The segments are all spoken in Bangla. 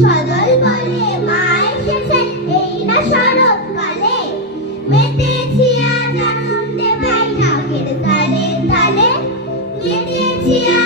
সজল বলে, মা এসেছেন এই না শরৎকালে। মেতেছি আজ আনন্দে ভাই নাকের তালে তালে। মেতেছি আজ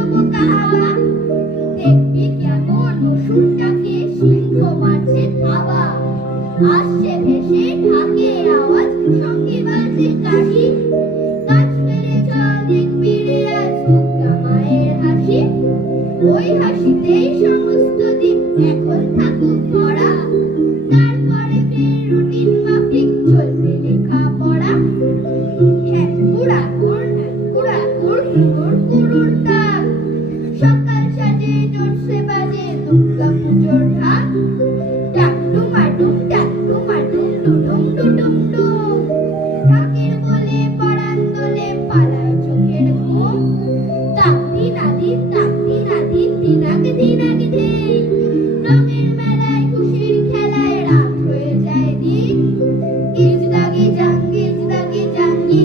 বুক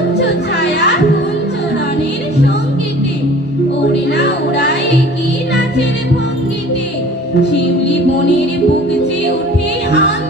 উচ্চ ছায়া তুঞ্চ রণের সঙ্গীতে। ওড়িনা উড়ায় কি নাচের ভঙ্গিতে। শিবলি বনের বুক উঠে আন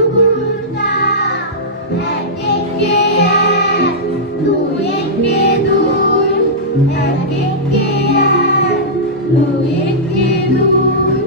Luigi, Luigi,